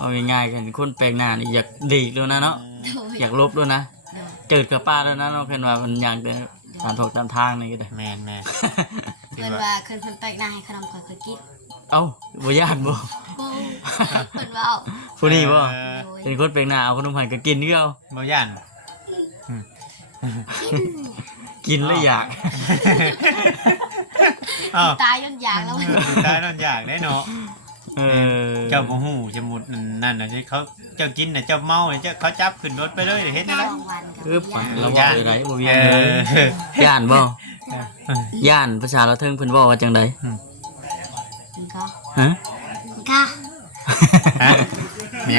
เอาง่ายๆกันคนแปลกหน้านี่อยากดีด้วยนะเนาะอยากลบด้วยนะเกิดกับป้าด้วยนะเราเห็นว่ามันยังแต่ตามถูกตามทางนี่ก็ได้แม่น เพิ่นว่าเพิ่นแปลกหน้าให้ขนมข่อยกินเอ้าบ่ย่านบ่เพิ่นว่าผู้นี้บ่เป็นคนแปลกหน้าเอาขนมให้ก็กินคือเอาบ่ย่านกินแล้วอยากตายจนอยากแล้วตายจนอยากได้เนาะเจ้าบ่ฮู้จะหมดนั่นน่ะเขาเจ้ากินน่ะเจ้าเมาเจ้าเขาจับขึ้นรถไปเลยเฮ็ดได้เราบ่ได้ไหนบ่มีย่านบ่ย่านภาษาเราเทิงเพิ่นเว้าว่าจังได๋ฮะ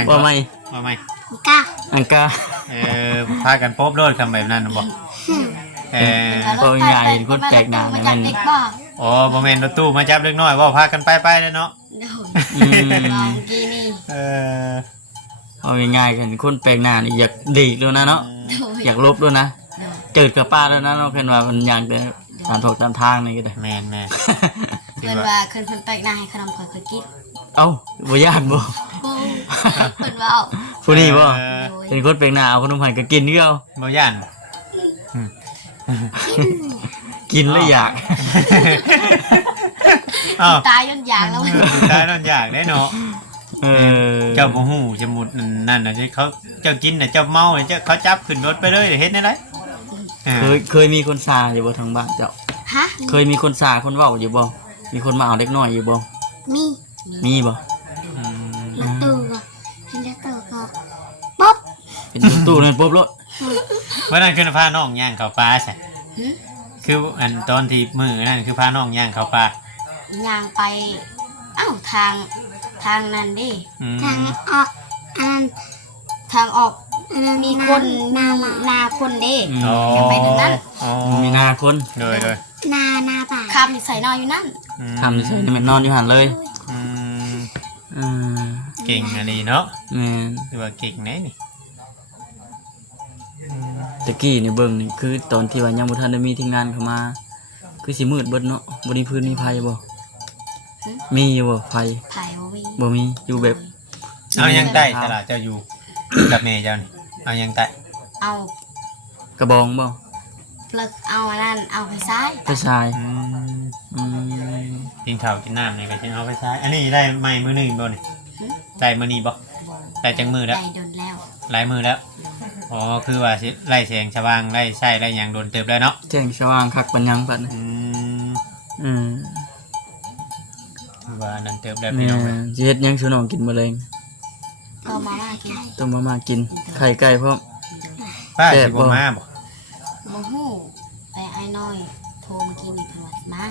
บ่ไหมอังกาพากันพบโลดคำแบบนั้นบ่ก็ง่ายเห็นคนแปลกหน้านั่นอ๋อบ่แม่นรถตู้มาจับเล็กน้อยบ่พากันไปๆเด้อเนาะเอาง่ายๆกันคนแปลกหน้านี่อยากดีด้วยนะเนาะอยากลบด้วยนะเกิดกับป้าด้วยนะเราเห็นว่ามันยังแต่ตามถูกตามทางนี่ก็ได้แม่นเพิ่นว่าเพิ่นแปลกหน้าให้ขนมข่อยกินเอ้าบ่ย่านบ่เพิ่นว่าผู้นี้บ่เป็นคนแปลกหน้าเอาขนมให้ก็กินคือเอาบ่ย่านกินแล้วอยากตายจนอยากแล้วตายจนอยากได้เนาะเจ้าบ่ฮู้จะหมดนั่นน่ะเขาเจ้ากินน่ะเจ้าเมาเจ้าเขาจับขึ้นรถไปเลยเฮ็ดได้ไดเคยมีคนซาอยู่บ่ทางบ้านเจ้าฮะเคยมีคนซาคนเว้าอยู่บ่มีคนมาเอาเด็กน้อยอยู่บ่มีบ่แล้วตู้ก็เห็นแล้วตู้ก็ป๊บเป็นตู้นั่นป๊บรถวันนั้นคือพาน้องย่างเข้าป่าใช่คืออันตอนที่มื้อนั่นคือพาน้องย่างเข้าป่าย่างไปทางนั้นดิทางออกทางออกมีคนนาคนดิไปทางนั้นมีนาคนโดยนาป่าคำใส่นอนอยู่นั่นคำใส่นี่มันนอนอยู่หันเลยเก่งอันนี้เนาะคือว่าเก่งแน่นี่ตะกี้เนี่ยเบิ่งนี่คือตอนที่ว่ายังบ่ทันได้มีทีมงานเข้ามาคือสิมืดเบิดเนาะบ่มีพื้นมีไฟบ่มีอยู่บ่ไฟบ่มีอยู่แบบเอายังใต้ตลาดเจ้าอยู่กับแม่เจ้านี่เอายังใต้เอากระบองบ่เลิกเอาอันนั้นเอาไปซ้ายกินข้าวกินน้ำนี่ก็สิเอาไปซ้ายอันนี้ได้ใหม่มื้อนึงบ่นี่ได้มื้อนี้บ่ได้จังมื้อแล้วได้โดนแล้วหลายมื้อแล้วอ๋อคือว่าสิไล่แสงสว่างไล่ใช้ไล่หยังโดนเติบแล้วเนาะแจ้งสว่างคักปัญญังปัดว่านั่นเติบแล้วพี่น้องเอ้ยสิเฮ็ดหยังสู่น้องกินมื้อแลงต้มมาม่ากินไข่ไก่พร้อมป้าสิบ่มาบ่ฮู้แต่ไอ้น้อยโทรมากินอีกเพิ่นว่ามา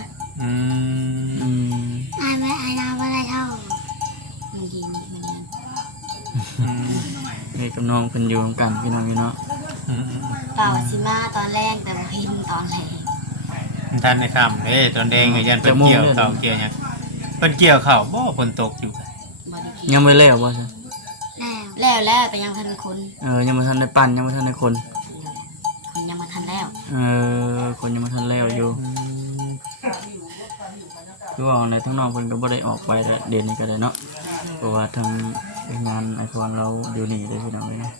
ไอ้น้อยบ่ได้เท่ามันกินมื้อนี้นี่กับน้องเพิ่นอยู่ร่วมกันพี่น้องเนาะเปล่าสิมาตอนแรกแต่บ่เห็นตอนแรกท่านในค่ำเด้ตอนแดงก็ยันเพิ่นเกี่ยวข้าวเกี่ยวหยังเพิ่นเกี่ยวข้าวบ่ฝนตกอยู่ยังไม่แล้วบ่ซั่นแล้วแต่ยังทันคนยังบ่ทันได้ปั่นยังบ่ทันได้คนยังบ่ทันแล้วคนยังบ่ทันแล้วอยู่คือว่าในทั้งน้องเพิ่นก็บ่ได้ออกไปเดือนนี้ก็ได้เนาะเพราะว่าทางงานไอคอนเราอยู่นี่ได้พี่น้องเอ้ย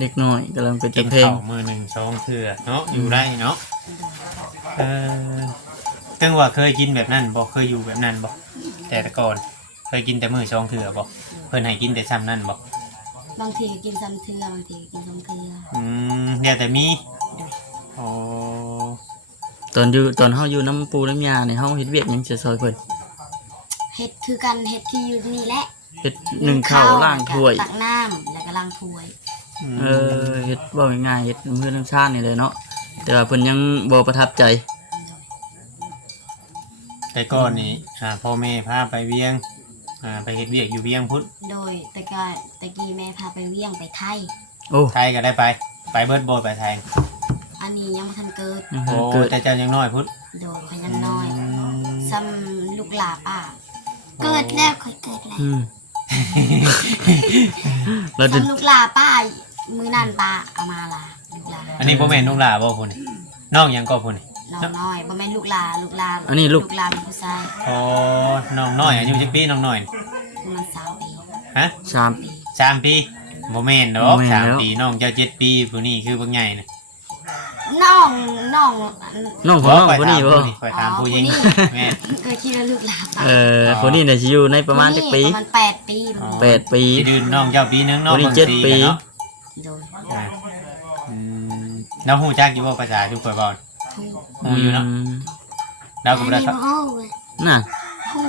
เด็กน้อยกำลังเป็นตะเพงมือหนึ่งสองเถื่อเนาะอยู่ได้เนาะตั้งว่าเคยกินแบบนั้นบอกเคยอยู่แบบนั้นบอกแต่ก่อนเคยกินแต่มือสองเถื่อบอกเพิ่นให้กินแต่ซ้ำนั่นบอกบางทีกินซ้ำเถื่อบางทีกินสองเถื่อเดี๋ยวแต่มีโอ้ตอนเฮาอยู่น้ำปูน้ำยาเนี่ยเฮาเฮ็ดเวียกหยังจะซอยเพิ่นเฮ็ดคือกันเฮ็ดที่อยู่นี่แหละเฮ็ดนึ่งข้าวล้างถ้วยตักน้ำแล้วก็ล้างถ้วยเฮ็ดบ่ง่ายๆเฮ็ดมื้อน้ำชาตินี่เลยเนาะแต่ว่าเพิ่นยังบ่ประทับใจแต่ก่อนนี่พ่อแม่พาไปเวียงไปเฮ็ดเวียกอยู่เวียงพุทธโดยแต่กี้แม่พาไปเวียงไปไทยไทยก็ได้ไปเบิดโบยไปไทยอันนี้ยังไม่ทันเกิดโอ้แต่เจ้ายังน้อยพุทธโดยเขายังน้อยซ้ำลูกหลาป้าเกิดแล้วค่อยเกิดแล้วซ้ำลูกหลาป้ามือนั่นป้าเอามาล่ะอันนี้พ่อแม่ลูกหลาบ่พุ่นน้องยังก็พุ่น น้องน้อยบ่แม่นลูกหลานลูกหลาน อันนี้ลูก หลานผู้ชาย อ๋อน้องน้อยอายุจักปีน้องน้อย มัน3 ปี ฮะ สาม 3 ปีบ่แม่นดอก บ่แม่นแล้ว 3 ปีน้องเจ้า7 ปีผู้นี้คือเบิ่งใหญ่น่ะ น้อง น้องของน้องคนนี้บ่ คอยถามผู้หญิงแม่ ก็คิดว่าลูกหลาน คนนี้น่ะสิอยู่ในประมาณจักปี ประมาณ8 ปี 8 ปี สิดืนน้องเจ้าปีนึงน้อง ผู้นี้ เบิ่ง เจ็ด สี ปี กันเนาะ โดย อ่าแล้วฮู้จักอยู่ว่าภาษาทุกคนบ่ฮู้อยู่เนาะเราก็บ่ได้ครับ น่ะ ฮู้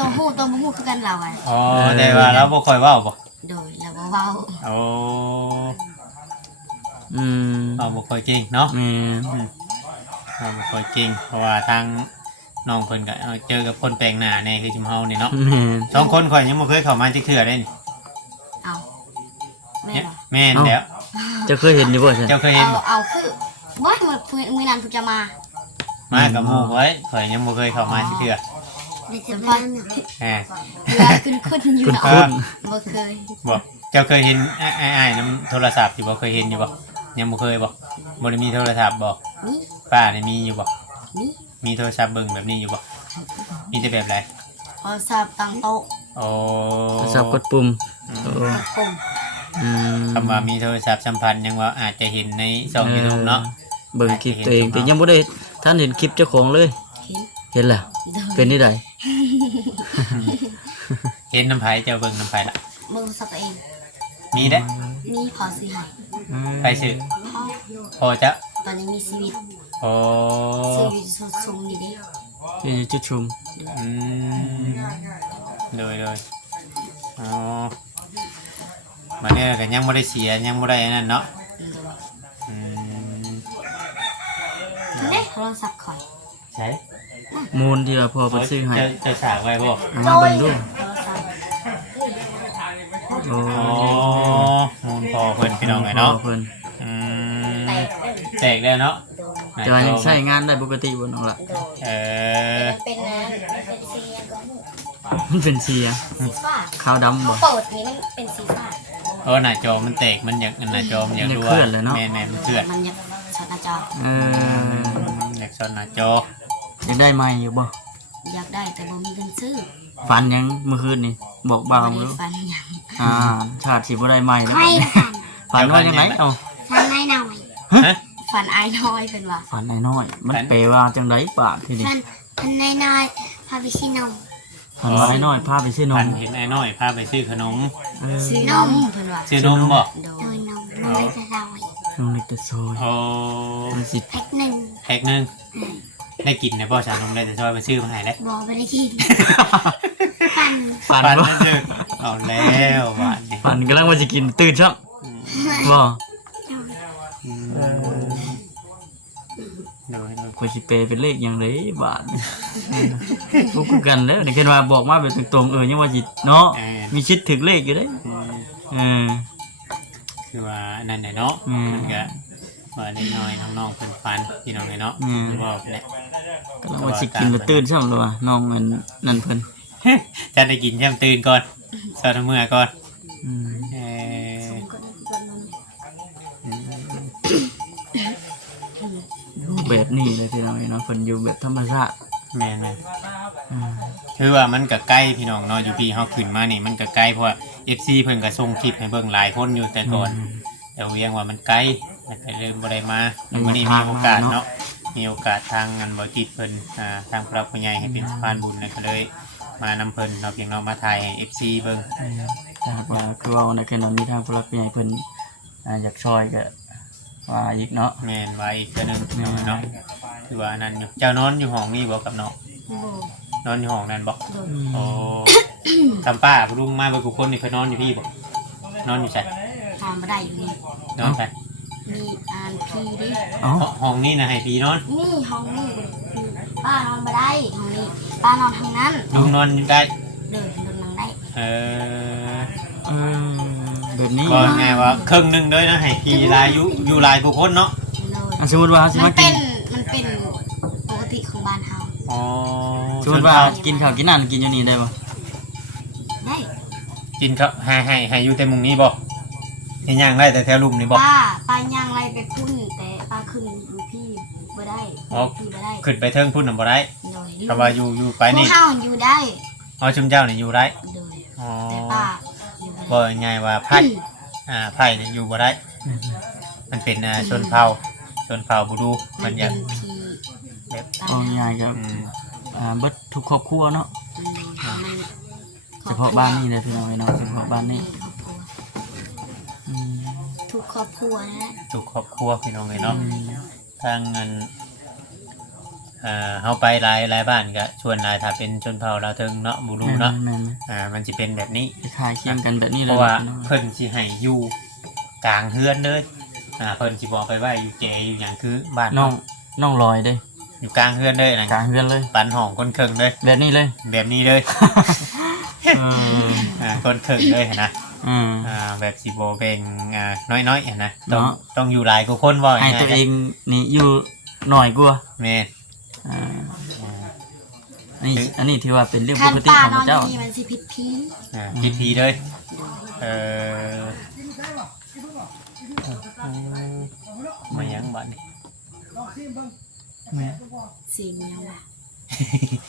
ตัวฮู้ตัวบ่ฮู้คือกันเราอ่ะ อ๋อแต่ว่าเราบ่ค่อยเว้าบ่ โดยแล้วบ่เว้า โอ้ อืม เราบ่ค่อยเก่งเนาะ แม่ เราบ่ค่อยเก่งเพราะว่าทางน้องเพิ่นก็เจอกับคนแปลกหน้าแน่คือจุมเฮานี่เนาะ แม่ สองคนข่อยยังบ่เคยเข้ามาจักเทื่อได้นี่ เอาแม่ เนี่ย บ่ แม่นแล้ว เจะเคยเห็นอยู่บ่ใช่ เจ้าเคยเห็นบ่ เอาคือบ่มื้อนั้นเพิ่นจะมา มากับหมู่ข่อยยังบ่เคยเข้ามาจักเทื่อ ได้จะฟัง แหม เรือขึ้นอยู่ คุณ เนาะ คุณ บ่เคย บ่เจ้าเคยเห็นอ้ายๆนำโทรศัพท์อยู่บ่เคยเห็นอยู่บ่ยังบ่เคยบ่บ่ได้มีโทรศัพท์บ่ นี่ ป้านี่มีอยู่บ่ นี่ มีโทรศัพท์เบิ่งแบบนี้อยู่บ่มีแต่แบบไร โทรศัพท์ตั้งโต๊ะ โอ้ โทรศัพท์กดปุ่มโอ้ ปุ่ม อืม คำว่ามีโทรศัพท์สัมพันธ์ยังว่าอาจจะเห็นในช่อง YouTube เนาะ เบิ่งคลิปตัวเองแต่ยังบ่ได้ท่านเห็นคลิปเจ้าของเลย เห็น เห็นแล้ว โดย เป็นนี่ใด เห็นน้ำไผเจ้าเบิ่งน้ำไผล่ะ เบิ่งสักตัวเอง มีเด้ นี่พอสิให้ ไผชื่อ พ่อ พอจะ ตอนนี้มีชีวิต โอ้ ชีวิตสุดสูงดีเด้ ที่จุดชุม อืมโดยอ๋อมาเนี่ยก็ยังบ่ได้เสียยังบ่ได้อันนั้นเนาะอืม เด้โทรศัพท์ข่อย ใช่ มูลที่ว่าพ่อเพิ่นซื้อให้ จะฉากไว้บ่ เอามาเบิ่งดู โทรศัพท์ โอ้ อ๋อมูลพอเพิ่นพี่น้องไงเนาะ พ่อเพิ่น อืม แตก แจกได้เนาะ แต่ว่ายังใช้งานได้ปกติบ่น้องล่ะ เออ เป็นเป็นสีก็ มันเป็นเสีย สีฟ้า ขาวดำบ่ เปิดนี่มันเป็นสีฟ้า หน้าจอมันแตกมันอยากหน้าจอมันอยากรู้ว่าแม่มันเคลื่อน มันยังช็อตหน้าจอ เออ อยากสอนหน้าจอ อยากได้ใหม่อยู่บ่ อยากได้แต่บ่มีเงินซื้อ ฝันยังเมื่อคืนนี่บอกบ่าว บ่ บ่ ได้ รู้ ฟันหยัง ชาติสิบ่ได้ใหม่แล้ว ใครฝัน ฝันว่าจังไดเอ้า ฝันน้อย ฮะ ฝันอายน้อยเป็นว่า ฝันน้อยๆมันแปลว่าจังไดปากทีนี้ ฝันน้อยพาไปซื้อนม ฝันว่าน้อยพาไปซื้อนม เห็นไอ้น้อยพาไปซื้อขนม เออ ซื้อนมเพิ่นว่า ซื้อนมบ่ โดยนมมันไม่จะลอย น้องเล็กจะซอย โอ้ มันสิ แพ็คหนึ่ง แพ็กนึงได้กินนะพ่อสารนมได้แต่ซอยไปซื้อมาให้แล้ว บอกไปได้กินฝัน ฝัน ปัน ว่า นั่นเด้อเอาแล้วหวานนี่ ฝันกำลังว่าสิกินตื่นซับบ่ โดย ข่อยสิเปลเป็นเลขหยังไดบาทบ่คือกันเด้อนี่คิดว่าบอกมาแบบตรงๆยังว่าสิเนาะมีชิดถึงเลขอยู่เด้เออ คือว่านั่นแหละเนาะ อืม มันก็ว่าเล็กน้อยน้องๆเพิ่นฟันพี่น้องเลยเนาะ อืม บอกแหละ กำลังว่าสิกินแล้วตื่นซับแล้วว่าน้องมันนั่นเพิ่น จะได้กินแช่มตื่นก่อนสอดเมื่อก่อน อืม เออ แบบนี้เลยพี่น้องเนาะเพิ่นอยู่แบบธรรมชาติ แม่น อืม ๆคือว่ามันก็ใกล้พี่น้องเนาะอยู่พี่เฮาขึ้นมานี่มันก็ใกล้เพราะว่า FC เพิ่นก็ส่งคลิปให้เบิ่งหลายคนอยู่แต่ก่อนแต่เวียงว่ามันไกลแล้วก็เลยบ่ได้มาแล้ววันนี้มีโอกาสเนาะมีโอกาสทางงานบ่จิตเพิ่นทางพระผู้ใหญ่ให้เป็นสะพานบุญแล้วก็เลยมานำเพิ่นเนาะเพียงเนาะมาถ่ายให้ FC เบิ่ง ถ้าหากว่าคือว่าในขณะมีทางผู้รักผู้ใหญ่เพิ่นอยากช่วยก็ว่าอีกเนาะ แม่นไว้อีกเทื่อหนึงพี่น้องเนาะคือว่านั่นอยู่เจ้านอนอยู่ห้องนี้บ่กับน้อง โอ้ นอนอยู่ห้องนั้นบ่ โดย โอ้ทำป้าลุงมาเบิ่งทุกคนนี่เพิ่นนอนอยู่พี่บ่นอนอยู่ไส ทำไม่ได้อยู่นี่ นอนไส มีอ่านพีดิ เอ้า ห้องนี้น่ะให้พี่นอน นี่ห้องนี่ป้านอนไม่ได้ห้องนี้ป้านอนทางนั้น ลุงนอนอยู่ได้ เดินนั่งได้ เออ เออแบบนี้ ก็ไงว่าครึ่งหนึงเลยนะให้พี่ลายอยู่ลายทุกคนเนาะ เลย สมมุติว่าเขาสิ มั มาน กิ เป็น นมันเป็นปกติของบ้านเฮา อ๋อ สมมุติว่ากินข้าวกินน้ำกินอยู่นี่ได้บ่ ได้ กินข้าวให้อยู่แต่มุมนี้บ่ให้ย่างได้แต่แถวลุ่มนี่บ่ ป้าย่างไรไปพุ่นแต่ป้าขึ้นอยู่พี่ บ่ได้ อ๋อ อยู่บ่ได้ ขึ้นไปเทิงพุ่นน่ะบ่ได้ โดย ถ้าว่าอยู่ไป พว นี่ กเฮาอยู่ได้ อ๋อชุมเจ้านี่อยู่ได้ โดย อ๋อ แต่ป้าอยู่บ่ บ่ ได้ ง่ายว่าไผ่ไผ่เนี่ยอยู่บ่ได้ มันเป็นชนเผ่าบูดู มั มัน น เป็ จะ นผี แบบ เอาง่ายๆก็ อืม เบิดทุกครอบครัวเนาะ มัน เฉพาะบ้านนี่เลยพี่น้องเนาะเฉพาะบ้านนี่ ครอบครัว อืม ทุกครอบครัวนั่นแหละ ทุกครอบครัวพี่น้องเลยเนาะทางเงินเฮาไปหลายบ้านก็ชวนหลายถ้าเป็นชนเผ่าลาวเทิงเนาะบูดูเนาะ แม่น มันสิเป็นแบบนี้ ๆคล้ายๆเคียงกันแบบนี้ เพ เลย ราะว่า พี่น้อง เพิ่นสิให้อยู่กลางเฮือนเลยเพิ่นสิบอกไปว่าอยู่แจอยู่หยังคือบ้าน น้องลอยเด้ อยู่กลางเฮือนเลยนะ กลางเฮือนเลย ปันห้องคนเคิงเลย แบบนี้เลย แบบนี้เลย เออ คนเคิงเลยนะ อืม แบบสิบ่แบ่งน้อยๆนะต้อง เนาะ ต้องอยู่หลายกว่าคนบ่ ให้ตัวเองนี่อยู่หน่อยกว่า แม่ อ่าอันนี้ถือว่าเป็นเรื่องป คัน กติ ป้า ของ นอน เจ้า นี่มันสิผิดผี พิธีเลยมายังบัดนี่ แม่ สิเมียวะ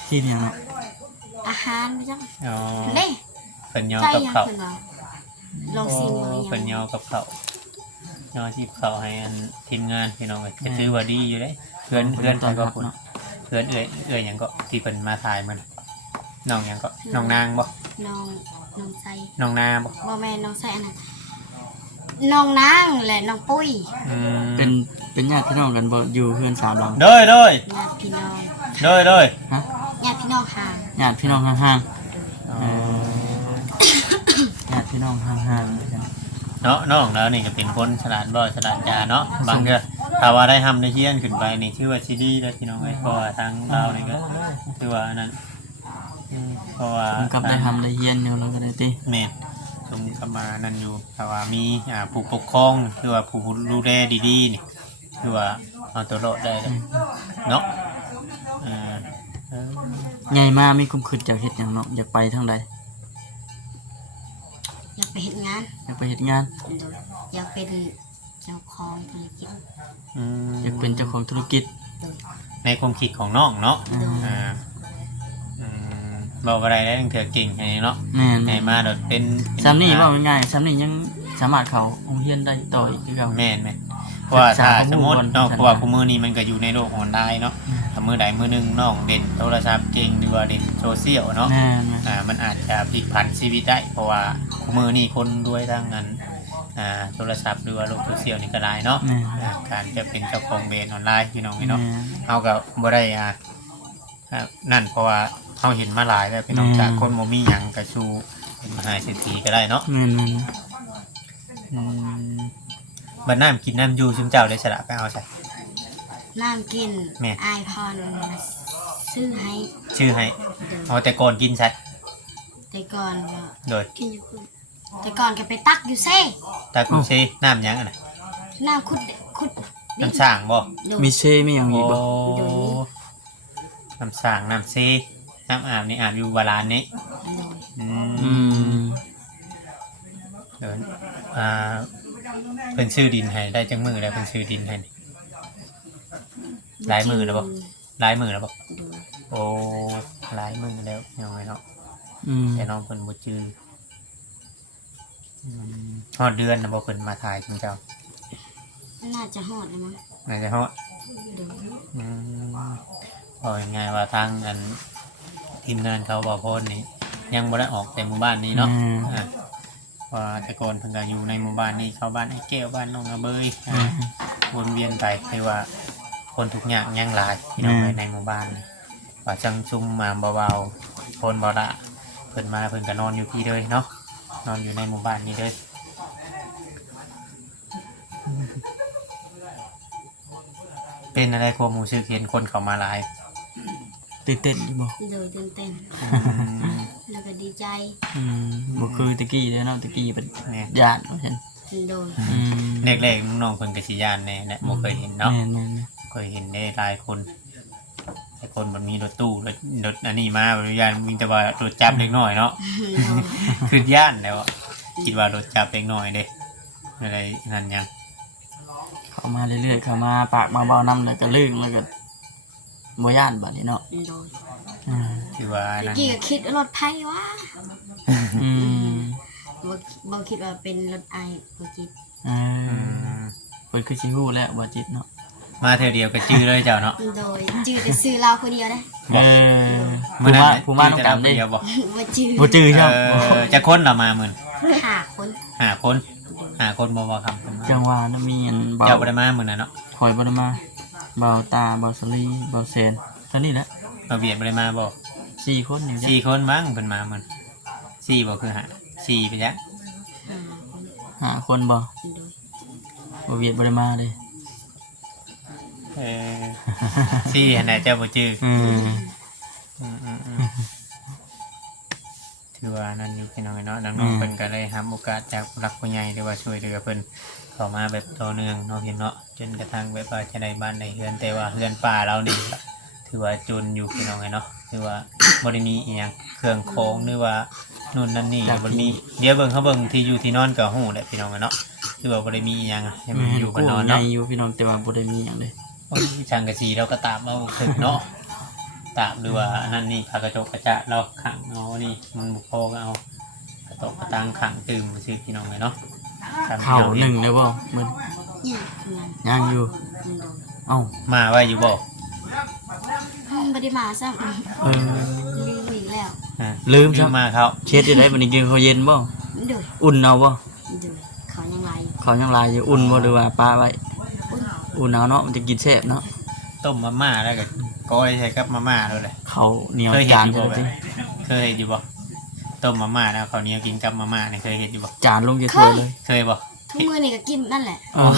ที่เนี่ยเนาะ อาหารไม่จัง อ๋อ เด้ เพิ่นย่อ ใช่ กับ ยัง ข้าว เพิ่นว่าลองซิมเลย เพิ่นย่อกับข้าวย่อที่ข้าวให้อันทีมงานพี่น้องก็ถือว่าดีอยู่เด้เพื่อนเพิ่นก็พุ่น เพื่อนเอ่ยหยังก็ที่เป็นมาถ่ายมันน้องหยังก็น้องนางบ่ น้องใจ น้องนาบ่ บ่แม่นน้องใจอันนั้นน้องนางและน้องปุ้ย เป็นญาติพี่น้องกันบ่อยู่เพื่อนสามหลัง โดย ญาติพี่น้อง ฮะ ญาติพี่น้องห่าง ญาติพี่น้องห่างๆญาติพี่น้องห่างๆกัน เนาะน้องแล้วนี่ก็เป็นคนฉลาดบ่ฉลาดจาเนาะบางเทื่อถ้าว่าได้ทำได้เฮียนขึ้นไปนี่ชื่อว่าสิดีแล้วพี่น้องเอ้ยเพราะว่าทางเรานี่ก็คือว่าอันนั้นเพราะว่า ผมกับได้ทำได้เฮียนอยู่แล้วก็ได้ติ แม่นสมกับมานั่นอยู่ถ้าว่ามีผู้ปกครองคือว่าผู้ดูแลดีๆนี่คือว่าเอาตัวรอดได้เลยเนาะเออ ใหญ่มามีคุ้มคิดจากเฮ็ดหยังเนาะอยากไปทางใด อยากไปเฮ็ดงาน อยากไปเฮ็ดงาน อยากเป็นเจ้าของธุรกิจ อยากเป็นเจ้าของธุรกิจ ในความคิดของน้องเนาะ อ่า บอกอะไรได้ตั้งเถื่อเก่งไงเนาะ แม่น ไงมาเดี๋ยวเป็น ซ้ำนี่ว่าง่ายๆซ้ำนี่ยังสามารถเข้าโรงเรียนได้ต่ออีกคือเก่า แม่นไหมเพราะว่าถ้าสมมติ ศึกษาข้อมูล เนาะ ก่อน เพราะว่าคู่มือนี้มันก็อยู่ในโลกออนไลน์เนาะถ้ามือใดมือหนึงน้องเด่นโทรศัพท์เก่งหรือว่าเด่นโซเชียลเนาะ แม่น มันอาจจะพลิกผันชีวิตได้ เพราะว่าคู่มือนี่คนด้วยทั้งนั้นโทรศัพท์หรือว่าโลกโซเชียลนี่ก็ได้เนาะ แม่น การจะเป็นเจ้าของแบรนด์ออนไลน์พี่น้อง แม่ เนาะ น เอากับบ่ได้นั่นเพราะว่าเขาเห็นมาหลายแล้วพี่น้อง อืม จากคนโมมีหยังกระชูเป็นมหาเศรษฐีก็ได้เนาะ แม่น บัดน้ำกินน้ำยูซึมเจ้าได้สละไปเอาใส่ น้ำกิน แม่ อายพรซื้อให้ ชื่อให้ เดิน เอาแต่ก่อนกินใส่ แต่ก่อนก็ โดย กินอยู่คุณแต่ก่อนก็ไปตักอยู่เซ่ ตากุเซน้ำหยังอ่ะนะ น้ำขุด น้ำสร้างบ่ โดน มีเชมีหยังอีกบ่ โดย น้ำสร้างน้ำเซน้ำอาบนี่อาบอยู่วาลานนี้ โดย อืม เดินเป็นชื่อดินให้ได้จังมือแล้วเป็นชื่อดินให้นี่หลายมือแล้วบ่หลายมือแล้วบ่ โดย โอ้หลายมือแล้วยังไงเนาะ อืม แต่น้องเพิ่นบ่จื้อฮอดเดือนนะบ่เพิ่นมาถ่ายจริงเจ้า น่าจะหอดเลยมั้ง น่าจะฮอด โดย บอกยังไงว่าทางอันทีมงานเขาบ่พ้นนี่ยังบ่ได้ออกแต่หมู่บ้านนี้เนาะว่าแต่ก่อนเพิ่นก็อยู่ในหมู่บ้านนี้เข้าบ้านไอ้แก้วบ้านน้องกระเบยวนเวียนไปคือว่าคนทุกอย่างยังหลายที่น้องในหมู่บ้านนี่ว่าจังซุ่มมาเบาๆคนบ่ละเพิ่นมาเพิ่นก็นอนอยู่พี่เลยเนาะนอนอยู่ในหมู่บ้านนี้เลยเป็นอะไรความรู้สึกเห็นคนเข้ามาหลาย ตื่นเต้นอยู่บ่ โดยตื่นเต้นแล้วก็ดีใจ บ่คือตะกี้เด้อเนาะตะกี้เป็น เนี่ย ญาติว่าซั่น โดย เล็กๆน้องๆเพิ่นก็สิย่านแน่นะบ่เคยเห็นเนาะ แม่น เคยเห็นได้หลายคนหลายคนมันมีรถตู้รถอันนี้มาบริยานมีแต่ว่ารถจับเล็กน้อยเนาะ คือย่านแล้วอะคิดว่ารถจับเล็กน้อยเด้อะไรนั่นยัง ๆเขา เข้ามาเรื่อยๆเข้ามาปากมาเบาน้ำแล้วก็ลึงแล้วก็บ่ย่านบัดนี้เนาะ โดย อืม ถือว่า ตะ นั่น กี้ก็คิดว่ารถไผวะ อืม บ่คิดว่าเป็นรถไอบ่คิด อ่า อืม เปิดคือชิฮู้แล้วบ่จิตเนาะ มาเธอเดียวก็จื้อเลยเจ้าเนาะ โดยจื้อแต่ซื้อเราคนเดียวได้ เออ มื้อนั้น ผู้มาต้องการ จื้ เด้ อแต่เราคนเดียวบ่ บ่จื้อ บ่จื้อใช่ จะคนเรามามื้อ 5 คน 5คน5คนบ่ว่าคำเพิ่นมา จังหวะนั้นมีอันเบา เจ้าบ่ได้มามื้อนั้นเนาะ คอยบ่ได้มาเบาตาเบาสลีเบาเซนเท่านี้แหละ มาเบียดบ่ได้มาบ่ 4คนนี่จ้ะ 4คนมั้งเพิ่นมามื้อ4บ่คือหา4ไปจ้ะ 5 คน 5คนบ่ โดย บ่เวียดบ่ได้มาเด้ เออ4อันไหนเจ้าบ่จื้อ อืม อืมถือว่านั่นอยู่พี่น้องเนาะน้องๆเพิ่นก็เลยรับโอกาสจากผู้หลักผู้ใหญ่หรือว่าช่วยเหลือเพิ่นเข้ามาแบบต่อเนื่องเนาะพี่เนาะจนกระทั่งแบบว่าจะได้บ้านได้เรือนแต่ว่าเรือนป่าเรานี่ก็ถือว่าจนอยู่พี่น้องเนาะถือว่าบ่ได้มีอีหยังเครื่องของหรือว่านู่นนั่นนี่ก็บ่มีเดี๋ยวเบิ่งเขาเบิ่งที่อยู่ที่นอนก็ฮู้แหละพี่น้องเนาะถือว่าบ่ได้มีอีหยังให้มันอยู่กันนอน ใหญ่ เนาะ อยู่พี่น้องแต่ว่าบ่ได้มีหยังเด้ โอ้ยช่างกะสีเราก็ตามเอาถึกเนาะ ตามหรือว่านั่นนี่พากระจกกระจะเราขังเอานี่มันบุกพอก็เอากระตกกระตังขังตื่มมาซื้อพี่น้องเลยเนาะตามที่ เข้า เรา ห เห็ นึ่ น งได้บ่มัน เนี่ยนั่น ย่างอยู่ มันโดย เอ้า มาไว้อยู่บ่ บ่ได้มาซ้ำ เออ ลืมอีกแล้ว อ่า ลืมซะ มาเขา เช็ดได้บัดนี้กินข้าวเย็นบ่ โดย อุ่นเอาบ่ โดยเขายังไง เขายังลายอยู่อุ่นบ่หรือว่าปลาไว้ อุ่น อุ่นเอาเนาะมันจะกินแซ่บเนาะ ต้มมาม่าแล้วก็ก้อยใส่กับมาม่าเลยแหละ เขาเหนียว เคยเห็น จาน อยู่ ใช่ บ่ ไหม เคยเห็นอยู่บ่ต้มมาม่าแล้วเขาวเหนี้ยวกินกับมาม่าเนี่ยเคยเห็นอยู่บ่ จานลงจะถ้วยเลย เคยบ่ ทุกมื้อนี่ก็กินนั่นแหละ เออ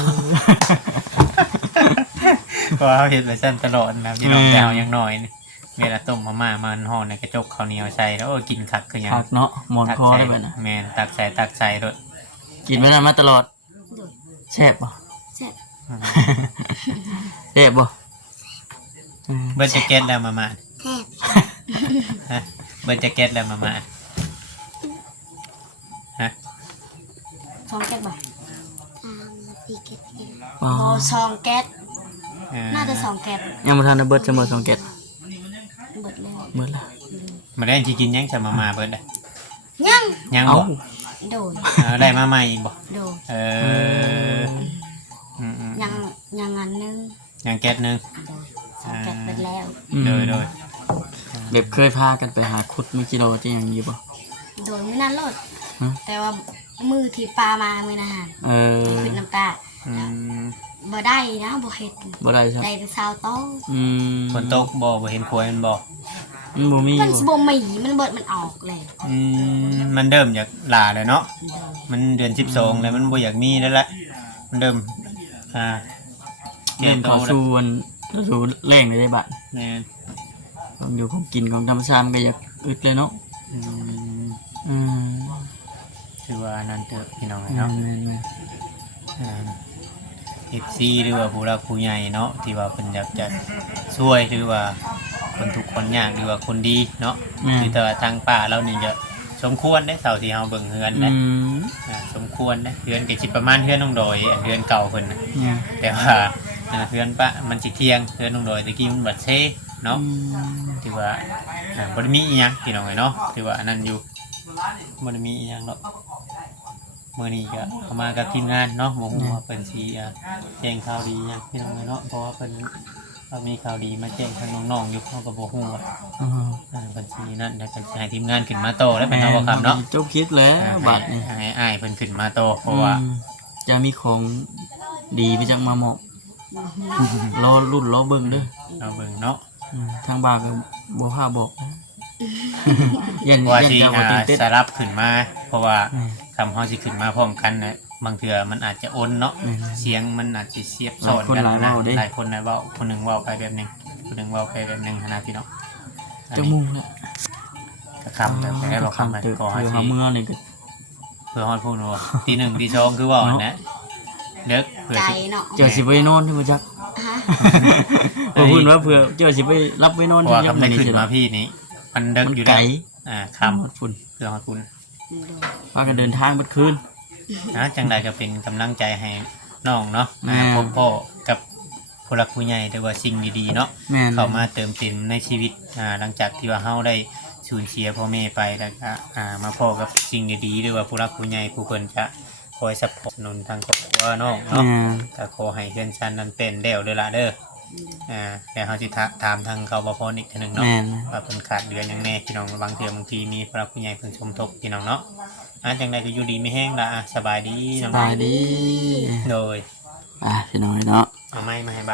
เพราะเขาเห็นไปสั้นตลอดนะพี่น้อง อืม แซวยังน้อยนี่เวลาต้มมาม่ามันห่อในกระจกข้าวเหนียวใส่แล้วโอ้กินคักคือหยัง ผักเนาะหมอน ตัก คอ ใส่ ได้ไหมนะ แม่นตักใส่รถ กินไว้นานมาตลอด โดย แซ่บบ่ แซ่บ แซ่บบ่อืม เบิร์จะเก็ตแล้วมาม่า แซ่บ ฮะเบิร์จะเก็ตแล้วมาม่าฮะ ซองแก๊สบ่ 4 เกต อ๋อ บ่ซองแก๊ส เออ น่าจะซองแก๊ส ยังบ่ทันได้เบิดจะหมด2เก็ด เบิดแล้ว เบิดละ มาได้ที่กินยังจะมาม่าเบิร์ดได้ ยัง ยัง เอ้า บ่ โดย ได้มาใหม่อีกบ่ โดย เอออืม ยังอันนึง ยังแก๊สหนึง โดยซองแก๊สเบิดแล้ว อืม โดย แบบเคยพากันไปหาคุดมีกิโลที่ยังอยู่บ่ โดยมื้อนั้นโลด ฮะ แต่ว่ามือที่ปลามามื้อนั้นหา เออ ขึ้นน้ำตา อืม บ่ได้นะบ่เฮ็ด บ่ได้ใช่ ได้ไปซาวโตะ อืม ฝนตกบ่เห็นควยมันบ่ มันบ่มี มันสิ บ่ บ่มีมันเบิดมันออกเลย มันเริ่มจากหลาเลยเนาะมันเดือน12แล้วมันบ่อยากมีแล้วแหละมันเริ่มอ่า เล่นเข้าสู่วันฤดูแล้งเลยได้บัด แม่น ของอยู่ของกินของธรรมชาติมันก็อยากอึดเลยเนาะ อืม อืม ถือว่านั่นเถอะพี่น้อง แม่ เนาะ นแม่นแม่น FC หรือว่าผู้รักผู้ใหญ่เนาะที่ว่าเพิ่นอยากจะช่วยหรือว่าคนทุกข์คนยากหรือว่าคนดีเนาะ แม่น คือแต่ว่าทางป่าเรานี่จะสมควรได้เสาที่เฮาเบิ่งเฮือน อื นะ ม สมควรนะเฮือนก็สิประมาณเฮือนน้องดอยอันเฮือนเก่าเพิ่นน่ะ เนี่ย แต่ว่าเฮือนปะมันสิเที่ยงเฮือนน้องดอยตะกี้มันบัดเซเนาะ อืม ถือว่าบ่ได้มีอีหยังพี่น้องเอ้ยเนาะถือว่าอันนั้นอยู่บ่ได้มีอีหยังเนาะมื้อนี้ก็เข้ามากับทีมงานเนาะบ่ฮู้ว่าเพิ่นสิแจ้งข่าวดีหยังพี่น้องเอ้ยเนาะเพราะว่าเพิ่นมีข่าวดีมาแจ้งทางน้องๆอยู่เฮาก็บ่ฮู้ว่า อืม เพิ่นสินั่นแล้วก็สิให้ทีมงานขึ้นมาโตแล้วเป็นเนาะบ่ครับเนาะ จบคลิปแล้วบัดนี่ ให้อ้ายเพิ่นขึ้นมาโตเพราะว่า อืมจะมีของดีไปจากมาเหมาะรอรุ่นรอเบิ่งเด้อ เราเบิ่งเนาะ ทางบ้านก็บ่พาบอกนะยัน ว่า ยัน สิ จะบ่ตื่นเต้น สารับขึ้นมา เพราะว่า อืม คำเฮาสิขึ้นมาพร้อมกันน่ะบางเทื่อมันอาจจะโอนเนาะ อืม เสียงมันอาจจะเสียบซ้อน หลายคน กัน หลาย นะ เว้าเด้ หลายคนหลายเว้าคนหนึงเว้าไปแบบหนึงคนหนึงเว้าไปแบบหนึงนะพี่น้องอัน จะ นี้ มุ่งแล้ว ก็คำแต่ไปได้บ่คำไป เติบ ขอให้ เพื่อ สิ หาเมื่อนี่ก็ เพื่อฮอดพูดว่าตีหนึ่งตีสองคือเว้านะเด็กเพื่อ ใจ สิ เนาะ เจอสิไปนอนที่บ่จัก ฮะ บ่พูดว่าเพื่อเจอสิไปรับไปนอน เพราะ ที่ ว่า จัก คำได้ นี่ ขึ้น สิ มาพี่นี้มันเด็ก มัน อยู่ ไก แล้ว ล ค ฝุ่น ำเพื่อฮอดคุณ โดย พากันเดินทางเบิดคืน นะจังใดก็เป็นกำลังใจให้ น้องเนาะ แม่ พบพ่อกับผู้หลักผู้ใหญ่หรือว่าสิ่งดีๆเนาะ แม่น เข้ามาเติมเต็มในชีวิตหลังจากที่ว่าเฮาได้สูญเสียพ่อแม่ไปแล้วก็มาพ่อกับสิ่งดีๆหรือว่าผู้หลักผู้ใหญ่ผู้เพิ่นจะคอยซัพพอร์ตหนุนทางครอบครัวน้องเนาะ ก็ขอให้เพื่อนชันนั้นเป็นเดี่ยวเด้อละเด้อแล้วเขาสิถามทางเขาบ่พออีกทีหนึงเนาะ แม่น ว่าเพิ่นขาดเดือนหยังแน่พี่น้องบางเทื่อบางทีมีพระผู้ใหญ่เพิ่นชมทบพี่น้องเนาะจังใดก็อยู่ดีไม่แห้งละสบายดี ส น้อง บายดี โดย พี่น้องเนาะ เอาไม้มาให้บ่าว